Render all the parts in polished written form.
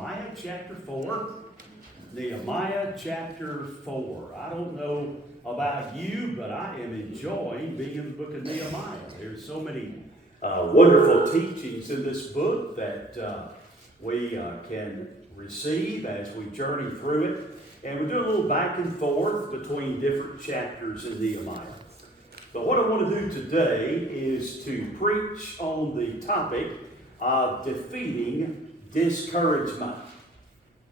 Nehemiah chapter 4. Nehemiah chapter 4. I don't know about you, but I am enjoying being in the book of Nehemiah. There's so many wonderful teachings in this book that we can receive as we journey through it. And we do a little back and forth between different chapters in Nehemiah. But what I want to do today is to preach on the topic of defeating discouragement.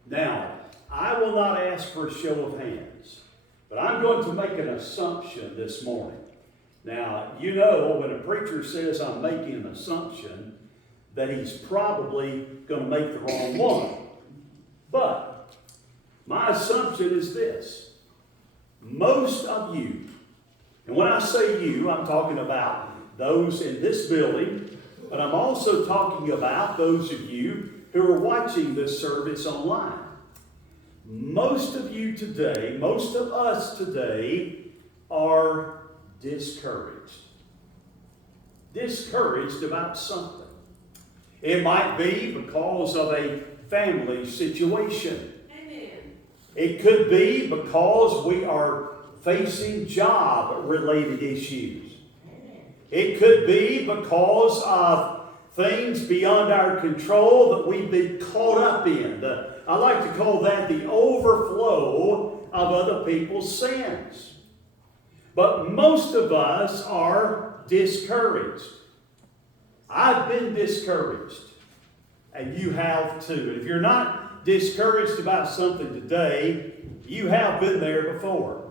Now, I will not ask for a show of hands, but I'm going to make an assumption this morning. Now, you know, when a preacher says I'm making an assumption, that he's probably going to make the wrong one. But my assumption is this. Most of you, and when I say you, I'm talking about those in this building, but I'm also talking about those of you who are watching this service online. Most of you today, most of us today are discouraged. Discouraged about something. It might be because of a family situation. Amen. It could be because we are facing job-related issues. Amen. It could be because of things beyond our control that we've been caught up in. I like to call that the overflow of other people's sins. But most of us are discouraged. I've been discouraged, and you have too. And if you're not discouraged about something today, you have been there before.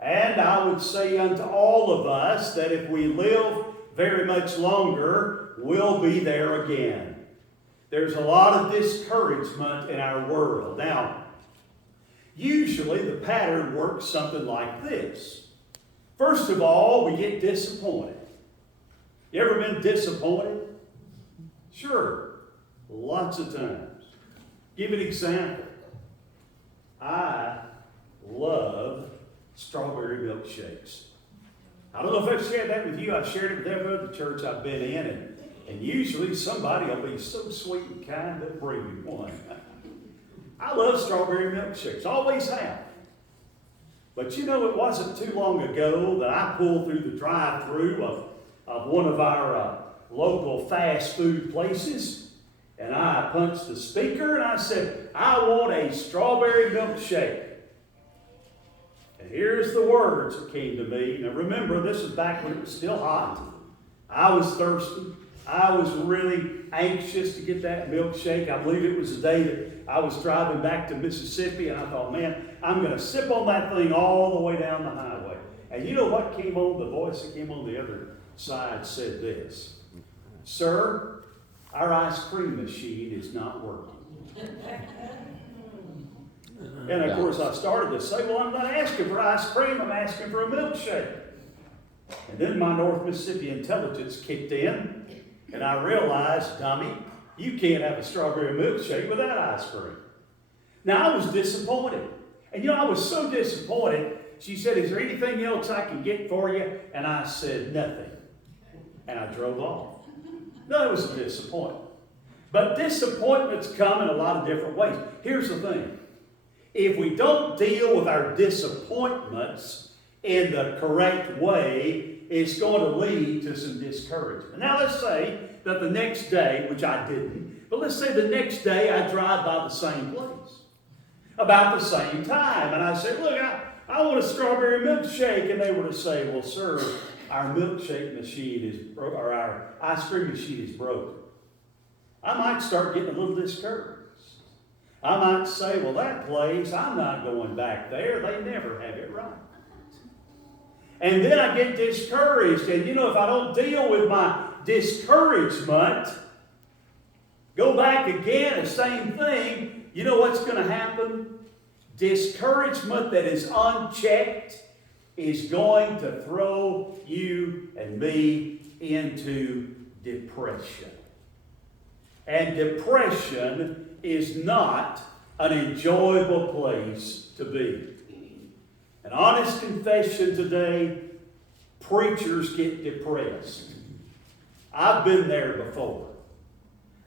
And I would say unto all of us that if we live very much longer, we'll be there again. There's a lot of discouragement in our world. Now, usually the pattern works something like this. First of all, we get disappointed. You ever been disappointed? Sure, lots of times. Give an example. I love strawberry milkshakes. I don't know if I've shared that with you. I've shared it with every other church I've been in. And usually somebody will be so sweet and kind they'll bring me one. I love strawberry milkshakes. Always have. But you know, it wasn't too long ago that I pulled through the drive-thru of one of our local fast food places. And I punched the speaker and I said, I want a strawberry milkshake. And here's the words that came to me. Now remember, this is back when it was still hot. I was thirsty. I was really anxious to get that milkshake. I believe it was the day that I was driving back to Mississippi, and I thought, man, I'm going to sip on that thing all the way down the highway. And you know what came on? The voice that came on the other side said this. Sir, our ice cream machine is not working. And of course, I started to say, well, I'm not asking for ice cream, I'm asking for a milkshake. And then my North Mississippi intelligence kicked in, and I realized, dummy, you can't have a strawberry milkshake without ice cream. Now, I was disappointed. And you know, I was so disappointed. She said, is there anything else I can get for you? And I said, nothing. And I drove off. No, it was a disappointment. But disappointments come in a lot of different ways. Here's the thing. If we don't deal with our disappointments in the correct way, it's going to lead to some discouragement. Now let's say that the next day, which I didn't, but let's say the next day I drive by the same place, about the same time, and I say, look, I want a strawberry milkshake, and they were to say, well, sir, our milkshake machine is, or our ice cream machine is broken. I might start getting a little discouraged. I might say, well, that place, I'm not going back there. They never have it right. And then I get discouraged. And you know, if I don't deal with my discouragement, go back again, the same thing, you know what's going to happen? Discouragement that is unchecked is going to throw you and me into depression. And depression is not an enjoyable place to be. An honest confession today, preachers get depressed. I've been there before.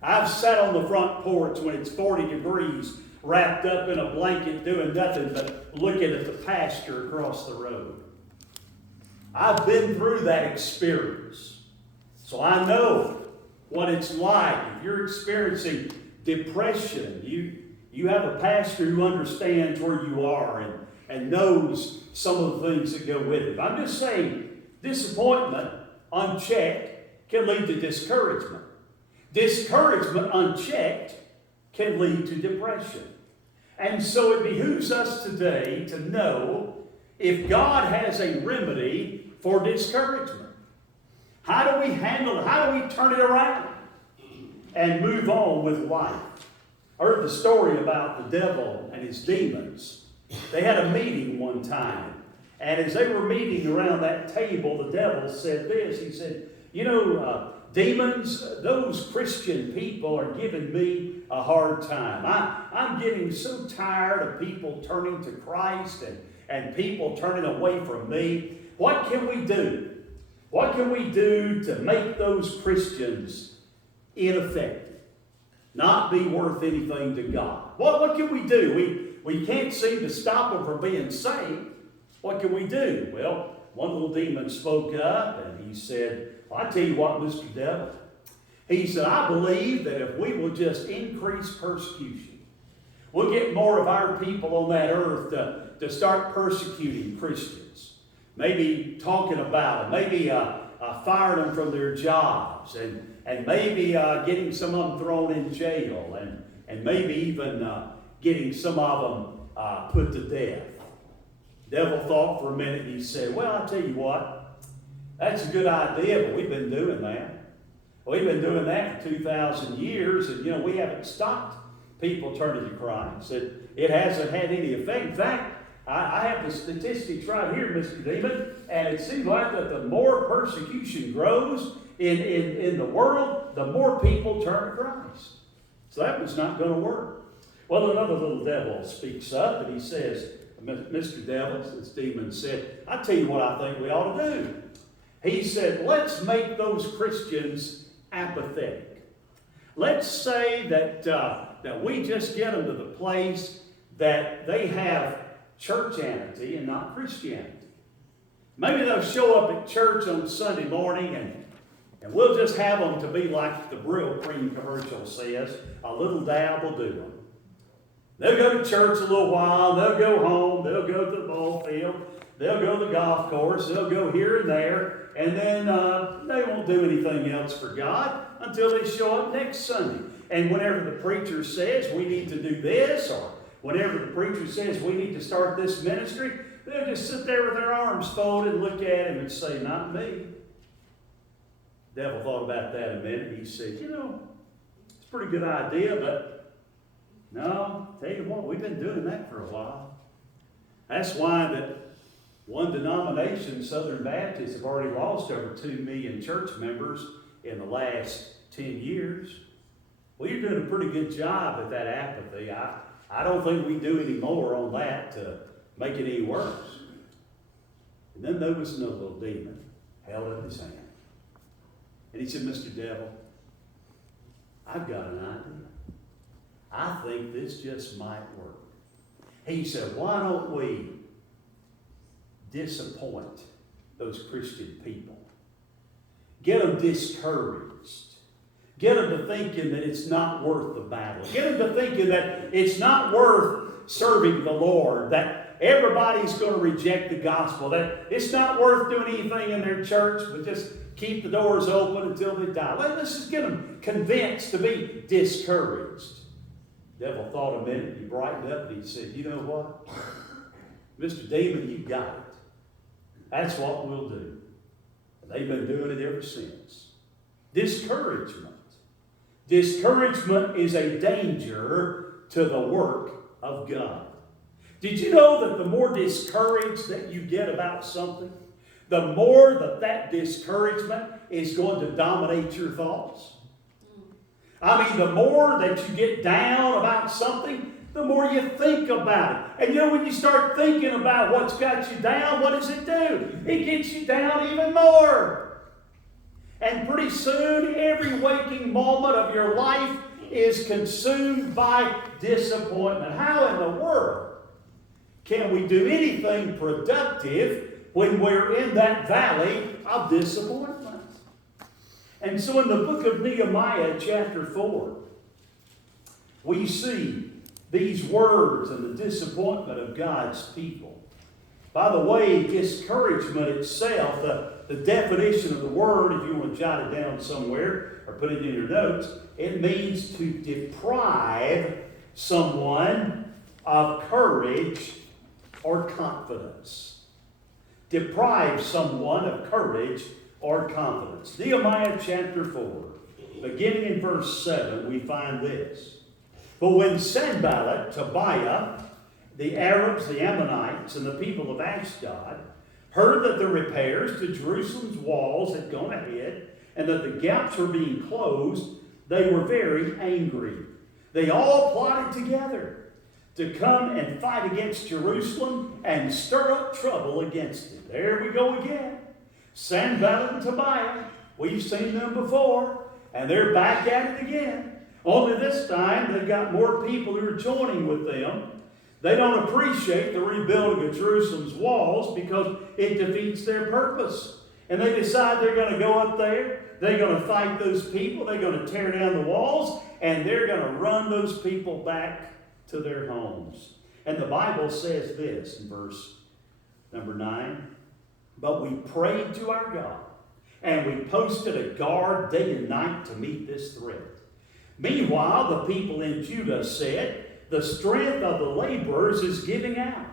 I've sat on the front porch when it's 40 degrees, wrapped up in a blanket, doing nothing but looking at the pasture across the road. I've been through that experience. So I know what it's like. If you're experiencing depression, you have a pastor who understands where you are and knows some of the things that go with it. I'm just saying, disappointment unchecked can lead to discouragement. Discouragement unchecked can lead to depression. And so it behooves us today to know if God has a remedy for discouragement. How do we handle it? How do we turn it around and move on with life? I heard the story about the devil and his demons. They had a meeting one time. And as they were meeting around that table, the devil said this. He said, demons, those Christian people are giving me a hard time. I'm getting so tired of people turning to Christ and people turning away from me. What can we do? What can we do to make those Christians ineffective? Not be worth anything to God? What can we do? We can't seem to stop them from being saved. What can we do? Well, one little demon spoke up and he said, I tell you what, Mr. Devil. He said, I believe that if we will just increase persecution, we'll get more of our people on that earth to start persecuting Christians. Maybe talking about it, maybe firing them from their jobs, and maybe getting some of them thrown in jail, and maybe even getting some of them put to death. The devil thought for a minute and he said, well, I'll tell you what, that's a good idea, but we've been doing that. We've been doing that for 2,000 years, and we haven't stopped people turning to Christ. It hasn't had any effect. In fact, I have the statistics right here, Mr. Demon, and it seems like that the more persecution grows in the world, the more people turn to Christ. So that was not going to work. Well, another little devil speaks up and he says, Mr. Devil, this demon said, I tell you what I think we ought to do. He said, let's make those Christians apathetic. Let's say that we just get them to the place that they have churchianity and not Christianity. Maybe they'll show up at church on Sunday morning and we'll just have them to be like the Brill Cream commercial says, a little dab will do them. They'll go to church a little while, they'll go home, they'll go to the ball field, they'll go to the golf course, they'll go here and there, and then they won't do anything else for God until they show up next Sunday. And whenever the preacher says we need to do this, or whenever the preacher says we need to start this ministry, they'll just sit there with their arms folded and look at him and say, not me. The devil thought about that a minute. He said, it's a pretty good idea, but no, tell you what, we've been doing that for a while. That's why that one denomination, Southern Baptists, have already lost over 2 million church members in the last 10 years. Well, you're doing a pretty good job at that apathy. I don't think we do any more on that to make it any worse. And then there was another little demon held up his hand. And he said, Mr. Devil, I've got an idea. I think this just might work. He said, why don't we disappoint those Christian people? Get them discouraged. Get them to thinking that it's not worth the battle. Get them to thinking that it's not worth serving the Lord, that everybody's going to reject the gospel, that it's not worth doing anything in their church, but just keep the doors open until they die. Let's just get them convinced to be discouraged. The devil thought a minute, he brightened up and he said, you know what? Mr. Demon, you got it. That's what we'll do. And they've been doing it ever since. Discouragement. Discouragement is a danger to the work of God. Did you know that the more discouraged that you get about something, the more that discouragement is going to dominate your thoughts? I mean, the more that you get down about something, the more you think about it. And when you start thinking about what's got you down, what does it do? It gets you down even more. And pretty soon, every waking moment of your life is consumed by disappointment. How in the world can we do anything productive when we're in that valley of disappointment? And so in the book of Nehemiah, chapter 4, we see these words and the disappointment of God's people. By the way, discouragement itself, the definition of the word, if you want to jot it down somewhere or put it in your notes, it means to deprive someone of courage or confidence. Deprive someone of courage or confidence. Nehemiah chapter 4, beginning in verse 7, we find this. But when Sanballat, Tobiah, the Arabs, the Ammonites, and the people of Ashdod heard that the repairs to Jerusalem's walls had gone ahead and that the gaps were being closed, they were very angry. They all plotted together to come and fight against Jerusalem and stir up trouble against it. There we go again. Sanballat and Tobiah, we've seen them before, and they're back at it again. Only this time they've got more people who are joining with them. They don't appreciate the rebuilding of Jerusalem's walls because it defeats their purpose. And they decide they're going to go up there, they're going to fight those people, they're going to tear down the walls, and they're going to run those people back to their homes. And the Bible says this in verse number 9, but we prayed to our God, and we posted a guard day and night to meet this threat. Meanwhile, the people in Judah said, the strength of the laborers is giving out,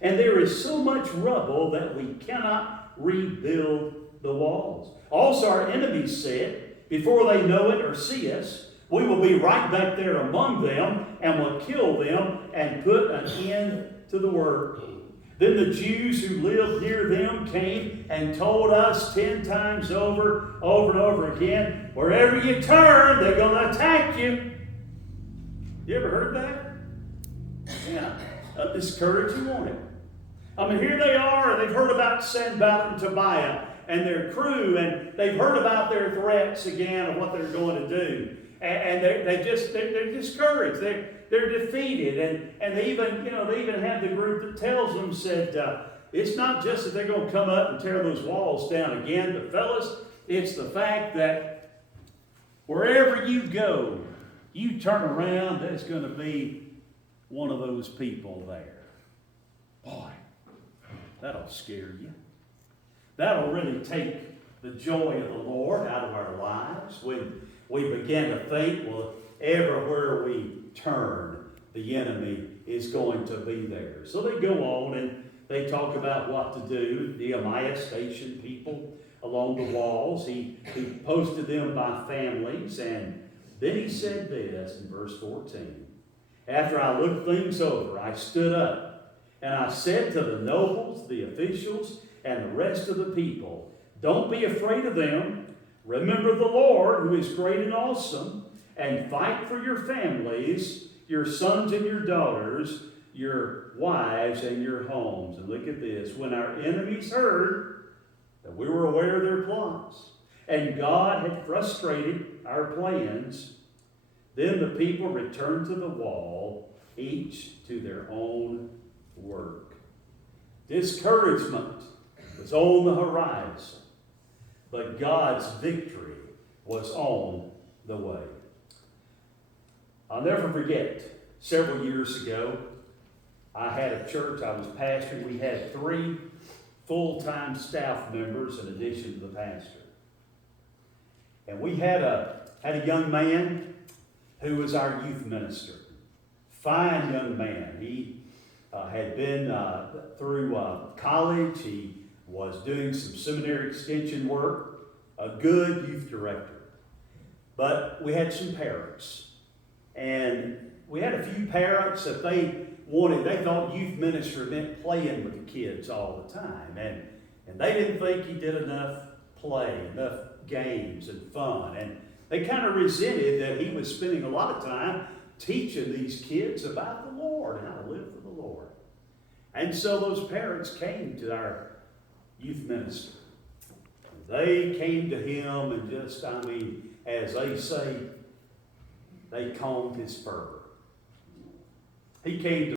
and there is so much rubble that we cannot rebuild the walls. Also, our enemies said, before they know it or see us, we will be right back there among them and will kill them and put an end to the work. Then the Jews who lived near them came and told us 10 times over and over again, wherever you turn, they're going to attack you. You ever heard that? Yeah, that'll discourage you, won't it? I mean, here they are, they've heard about Sanballat and Tobiah and their crew, and they've heard about their threats again of what they're going to do. And they're discouraged. They're defeated. And they even have the group that tells them, said, it's not just that they're going to come up and tear those walls down again, but fellas, it's the fact that wherever you go, you turn around, there's going to be one of those people there. Boy, that'll scare you. That'll really take the joy of the Lord out of our lives when we begin to think, well, everywhere we turn, the enemy is going to be there. So they go on and they talk about what to do. Nehemiah stationed people along the walls. He posted them by families. And then he said this in verse 14. After I looked things over, I stood up and I said to the nobles, the officials, and the rest of the people, don't be afraid of them. Remember the Lord, who is great and awesome, and fight for your families, your sons and your daughters, your wives and your homes. And look at this. When our enemies heard that we were aware of their plots, and God had frustrated our plans, then the people returned to the wall, each to their own work. Discouragement was on the horizon, but God's victory was on the way. I'll never forget, several years ago, I had a church I was pastoring. We had 3 full-time staff members in addition to the pastor. And we had a young man who was our youth minister. Fine young man. He had been through college. He was doing some seminary extension work. A good youth director. But we had some parents. And we had a few parents that they thought youth ministry meant playing with the kids all the time. And they didn't think he did enough play, enough games and fun. And they kind of resented that he was spending a lot of time teaching these kids about the Lord, how to live for the Lord. And so those parents came to our youth minister. They came to him and just, as they say, they combed his fur. He came to